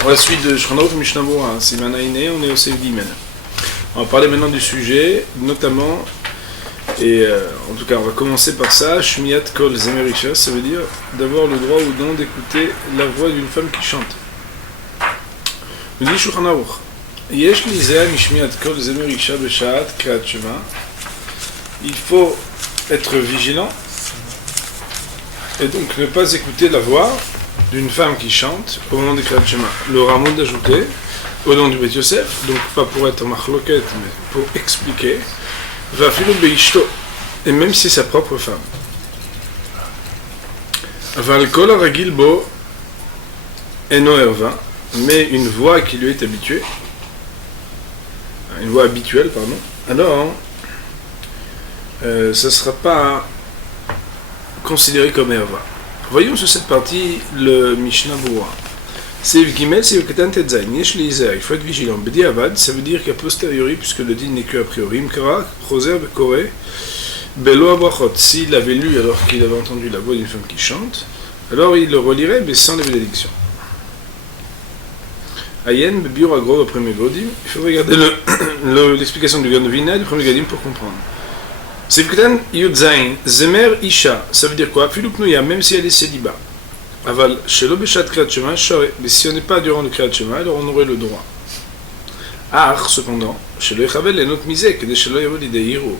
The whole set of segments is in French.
On va suite de Shranov Mishnabo, c'est Manaïné, on est au Sevdimen. On va parler maintenant du sujet, notamment, et en tout cas on va commencer par ça, Shmiat Kol Zemerisha, ça veut dire d'avoir le droit ou non d'écouter la voix d'une femme qui chante. Nous dit Shulchan Aruch, Yesh Lizea Mishmiat Kol Zemerisha Beshaat Kriyat Shema, il faut être vigilant et donc ne pas écouter la voix d'une femme qui chante au moment des Kriyat Shema. Le Ramoud d'ajouter au nom du Beth Yosef, donc pas pour être machloket, mais pour expliquer, va filu beishto, et même si c'est sa propre femme. Aval kol haragil bo eno erva, mais une voix qui lui est habituée, une voix habituelle, pardon, alors ça ne sera pas considéré comme erva. Voyons sur cette partie le Mishnah Boura. Seif Gimel, Seif Ketan Tetzain, Yesh Leizer, il faut être vigilant. Bedi Avad, ça veut dire qu'à posteriori, puisque le din n'est que a priori, Mkara, Choser, Bekore, Belo Abrachot, s'il avait lu alors qu'il avait entendu la voix d'une femme qui chante, alors il le relirait, mais sans les bénédictions. Ayen, Bebiur Agro, après Megodim, il faut regarder l'explication du Ganovina, du premier Gadim pour comprendre. Seif Ketan Yudzain, Zemer Isha, ça veut dire quoi? Philupnouya, même si elle est célibat. Aval, shelo beshat kriyat shema, mais si on n'est pas durant le kriyat shema, alors on aurait le droit. Cependant, shelo echavel lenot mizek, de shelo yavod ideiru.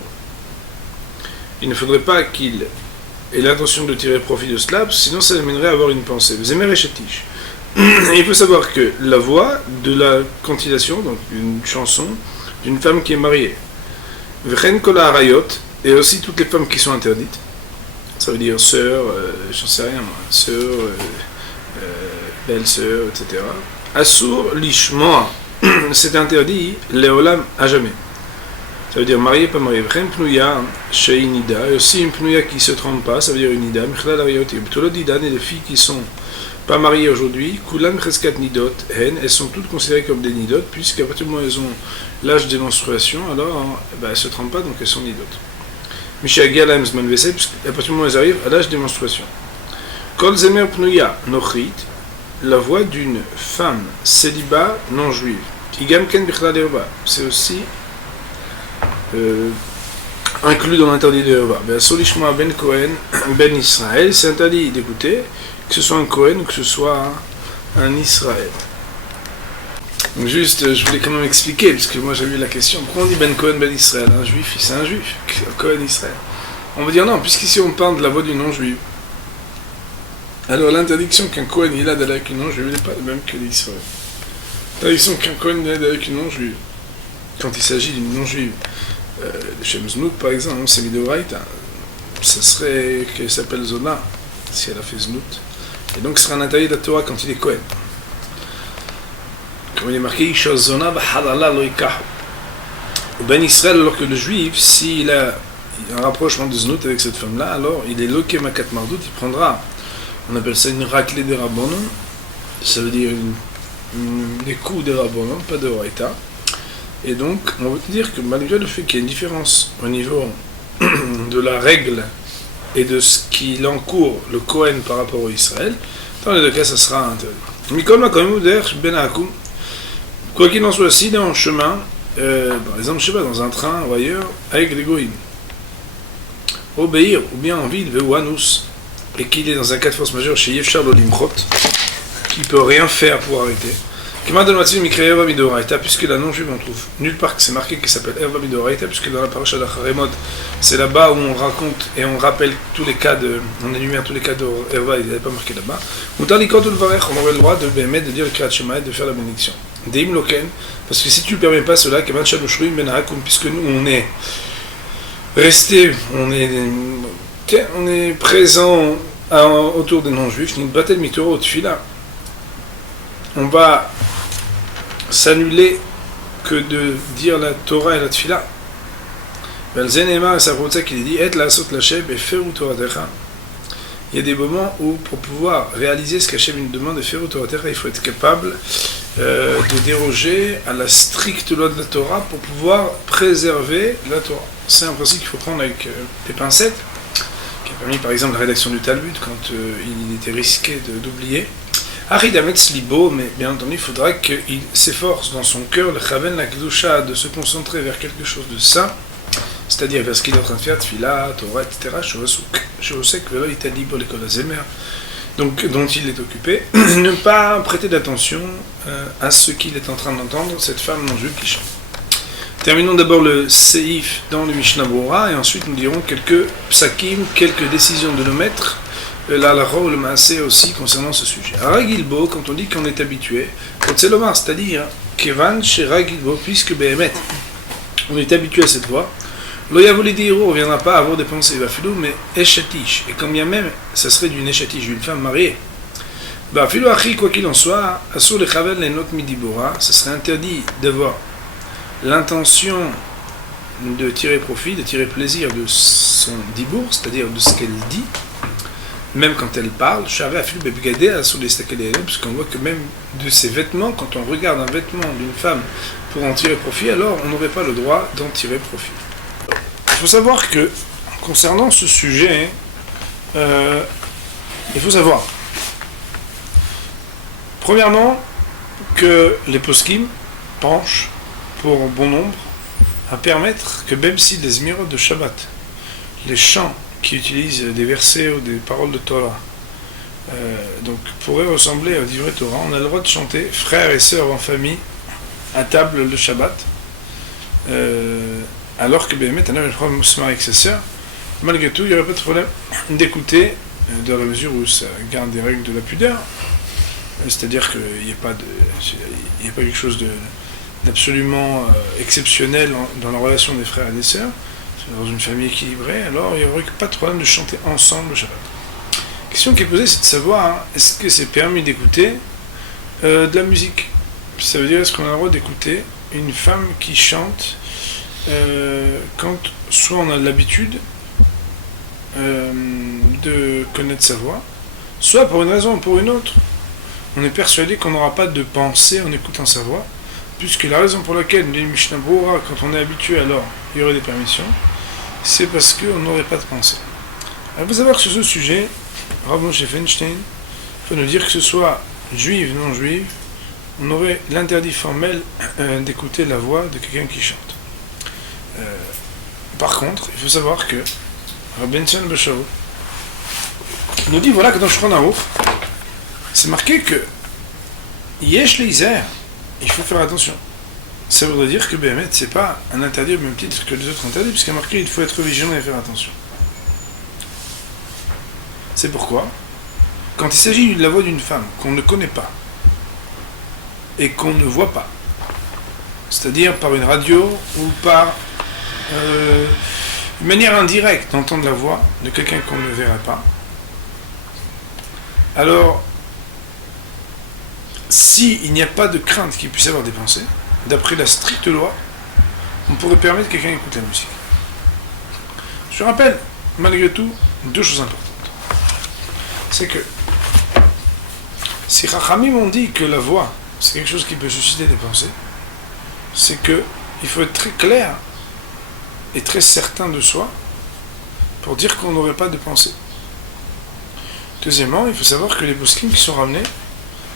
Il ne faudrait pas qu'il ait l'intention de tirer profit de cela, sinon ça l'amènerait à avoir une pensée. Zemer eshetish. Il faut savoir que la voix de la cantisation, donc une chanson d'une femme qui est mariée, v'chen kol ha'arayot, et aussi toutes les femmes qui sont interdites. Ça veut dire sœur, j'en sais rien moi, sœur, belle-sœur, etc. Assour lishmoa, c'est interdit, leolam à jamais. Ça veut dire marié, pas marié. V'chen pnouya, shei nida, et aussi une pnouya qui se trompe pas, ça veut dire une nida, michlal ariot, et b'tolot didan, et les filles qui sont pas mariées aujourd'hui, kulan cheskat nidot, hen, elles sont toutes considérées comme des nidot, puisqu'à partir du moment où elles ont l'âge des menstruations, alors elles se trompent pas, donc elles sont nidot. Michel Galam Zman Vese, puisqu'à partir du moment où elles arrivent à l'âge des menstruations. Kol Zemer Pnouya Nochrit, la voix d'une femme célibat non juive. Igam Ken Bichlal Erva, c'est aussi inclus dans l'interdit de Erva. Ben Solishma Ben Cohen Ben Israël, c'est interdit d'écouter, que ce soit un Cohen ou que ce soit un Israël. Juste, je voulais quand même expliquer, parce que moi j'avais eu la question, pourquoi on dit Ben Cohen Ben Israël? Un juif, c'est un juif, Cohen Israël. On va dire non, puisqu'ici on parle de la voix du non-juif. Alors l'interdiction qu'un Cohen il a d'aller avec une non-juive n'est pas la même que l'Israël. L'interdiction qu'un Cohen il a d'aller avec une non-juive, quand il s'agit d'une non-juive, de Shem Znout par exemple, c'est Midoraita, ça serait qu'elle s'appelle Zona, si elle a fait Znout. Et donc ce sera un interdit de la Torah quand il est Cohen. Comme il est marqué, Ben Israël, alors que le juif, s'il a un rapprochement de Znout avec cette femme-là, alors il est loké makat mardout, il prendra, on appelle ça une raclée des rabbanon, ça veut dire des coups des rabbanon, pas de raïta. Et donc, on veut dire que malgré le fait qu'il y ait une différence au niveau de la règle et de ce qu'il encourt le Kohen par rapport au Israël, dans les deux cas, ça sera interdit. Mikol makom derech ben hakum. Quoi qu'il en soit, s'il est en chemin, par exemple, je sais pas, dans un train ou ailleurs, avec les goïms, obéir, ou bien en ville, ve'ouanus, et qu'il est dans un cas de force majeure chez Yefshar l'Olimchot, qui peut rien faire pour arrêter, puisque la non-juive on trouve nulle part que c'est marqué qui s'appelle Erva Midoraita, puisque dans la paracha d'Acharemot, c'est là-bas où on raconte et on rappelle tous les cas on énumère tous les cas de Erva, il n'est pas marqué là-bas. On aurait le droit de dire le Kriyat Shema et de faire la bénédiction. Deim Loken, parce que si tu ne permets pas cela, puisque nous on est resté, on est présent autour des non-juifs, on va s'annuler que de dire la Torah et la Tfila. Belzenema, c'est pour ça qu'il dit et la sot la sheb et feru toratecha. Il y a des moments où, pour pouvoir réaliser ce qu'Hachem nous demande de faire, il faut être capable de déroger à la stricte loi de la Torah pour pouvoir préserver la Torah. C'est un principe qu'il faut prendre avec des pincettes, qui a permis par exemple la rédaction du Talmud quand il était risqué d'oublier. Aridametz libo, mais bien entendu, il faudra qu'il s'efforce dans son cœur, le chaven la kedusha, de se concentrer vers quelque chose de saint, c'est-à-dire vers ce qu'il est en train de faire, tfila, Torah, etc., shosek velo italibo l'école zemer, donc dont il est occupé, ne pas prêter d'attention à ce qu'il est en train d'entendre, cette femme non-juive qui chante. Terminons d'abord le seif dans le Mishnah Bora, et ensuite nous dirons quelques psakim, quelques décisions de nos maîtres, la ou le maasé aussi concernant ce sujet. Ragilbo, quand on dit qu'on est habitué, c'est-à-dire Kevan chez Ragilbo, puisque Behemet, on est habitué à cette voix, Loyavolidiro ne reviendra pas à avoir des pensées, Bafilou, mais Eshatish, et quand bien même, ça serait d'une Eshatish, d'une femme mariée. Bafilou Achi, quoi qu'il en soit, Asur le Chavel les notes midibora, ça serait interdit d'avoir l'intention de tirer profit, de tirer plaisir de son dibour, c'est-à-dire de ce qu'elle dit, même quand elle parle, puisqu'on voit que même de ses vêtements, quand on regarde un vêtement d'une femme pour en tirer profit, alors on n'aurait pas le droit d'en tirer profit. Il faut savoir que, concernant ce sujet, il faut savoir, premièrement, que les poskim penchent pour bon nombre à permettre que même si les zmirot de Shabbat, les chants qui utilisent des versets ou des paroles de Torah, donc pourraient ressembler à Divrei Torah, on a le droit de chanter frères et sœurs en famille à table le Shabbat, alors que Béhémet, un homme est se marie avec sa sœur, malgré tout, il n'y aurait pas de problème d'écouter, dans la mesure où ça garde des règles de la pudeur, c'est-à-dire qu'il n'y a pas quelque chose d'absolument exceptionnel dans la relation des frères et des sœurs. Dans une famille équilibrée, alors il n'y aurait pas de problème de chanter ensemble le Shabbat. La question qui est posée, c'est de savoir, est-ce que c'est permis d'écouter de la musique? Ça veut dire, est-ce qu'on a le droit d'écouter une femme qui chante quand soit on a l'habitude de connaître sa voix, soit pour une raison ou pour une autre, on est persuadé qu'on n'aura pas de pensée en écoutant sa voix, puisque la raison pour laquelle les Mishnah Bora, quand on est habitué, alors il y aurait des permissions, c'est parce qu'on n'aurait pas de pensée. Alors, vous savoir que sur ce sujet, Rav Moshe Feinstein peut nous dire que ce soit juive, non juive, on aurait l'interdit formel d'écouter la voix de quelqu'un qui chante. Par contre, il faut savoir que Rabbi Benson Beshaou nous dit voilà que dans Shulchan Aruch, c'est marqué que Yesh Leizer, il faut faire attention. Ça voudrait dire que Béhémet, c'est pas un interdit au même titre que les autres interdits, puisqu'il y a marqué il faut être vigilant et faire attention. C'est pourquoi, quand il s'agit de la voix d'une femme qu'on ne connaît pas et qu'on ne voit pas, c'est-à-dire par une radio ou par une manière indirecte d'entendre la voix de quelqu'un qu'on ne verrait pas, alors s'il n'y a pas de crainte qu'il puisse avoir des pensées, d'après la stricte loi, on pourrait permettre que quelqu'un écoute la musique. Je rappelle, malgré tout, deux choses importantes. C'est que si Chachamim ont dit que la voix, c'est quelque chose qui peut susciter des pensées, c'est que il faut être très clair et très certain de soi pour dire qu'on n'aurait pas de pensée. Deuxièmement, il faut savoir que les poskim qui sont ramenés,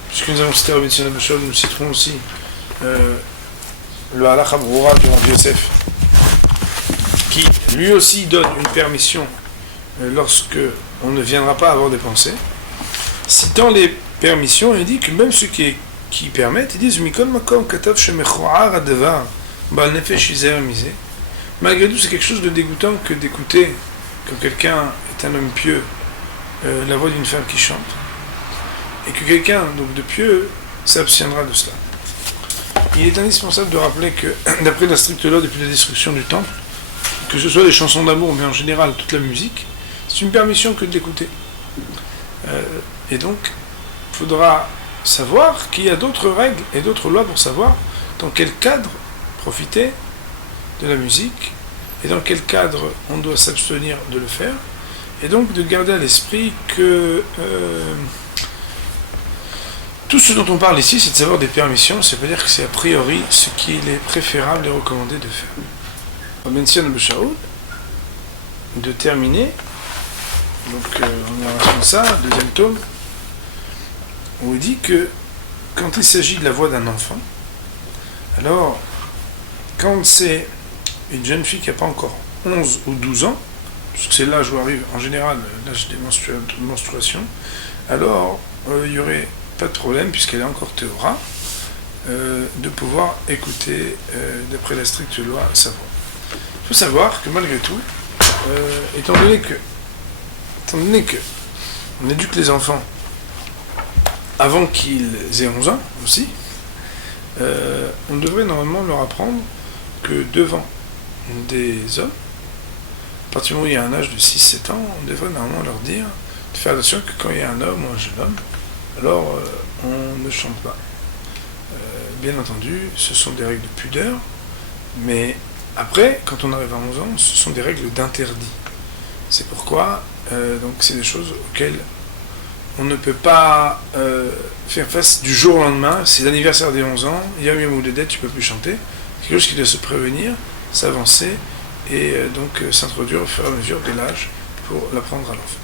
puisque nous avons cité Rabbi Tzina Beshol, nous citerons aussi le Halakha Brura du Rav Yosef, qui lui aussi donne une permission lorsque on ne viendra pas avoir des pensées. Citant les permissions, il dit que même ceux qui permettent, ils disent Mikol Makom Katav Shemechoar Adevar Bal Nefesh Izer Misé. Malgré tout, c'est quelque chose de dégoûtant que d'écouter, quand quelqu'un est un homme pieux, la voix d'une femme qui chante, et que quelqu'un donc de pieux s'abstiendra de cela. Il est indispensable de rappeler que, d'après la stricte loi depuis la destruction du temple, que ce soit des chansons d'amour, mais en général toute la musique, c'est une permission que de l'écouter. Et donc, il faudra savoir qu'il y a d'autres règles et d'autres lois pour savoir dans quel cadre profiter de la musique et dans quel cadre on doit s'abstenir de le faire, et donc de garder à l'esprit que tout ce dont on parle ici, c'est de savoir des permissions, c'est-à-dire que c'est a priori ce qu'il est préférable et recommandé de faire. On mentionne le Shaoul, de terminer, donc on est en ça, deuxième tome, où il dit que quand il s'agit de la voix d'un enfant, alors quand c'est une jeune fille qui n'a pas encore 11 ou 12 ans, puisque c'est l'âge où arrive en général l'âge des menstruations, alors il n'y aurait pas de problème, puisqu'elle est encore théora, de pouvoir écouter, d'après la stricte loi, sa voix. Il faut savoir que malgré tout, étant donné que on éduque les enfants avant qu'ils aient 11 ans aussi, on devrait normalement leur apprendre que devant des hommes, à partir du moment où il y a un âge de 6-7 ans, on devrait normalement leur dire de faire attention que quand il y a un homme ou un jeune homme, alors on ne chante pas. Bien entendu, ce sont des règles de pudeur, mais après, quand on arrive à 11 ans, ce sont des règles d'interdit. C'est pourquoi, donc c'est des choses auxquelles on ne peut pas faire face du jour au lendemain. C'est l'anniversaire des 11 ans, Yom Yom Houledet, tu ne peux plus chanter. C'est quelque chose qui doit se prévenir, s'avancer et donc s'introduire au fur et à mesure de l'âge pour l'apprendre à l'enfant.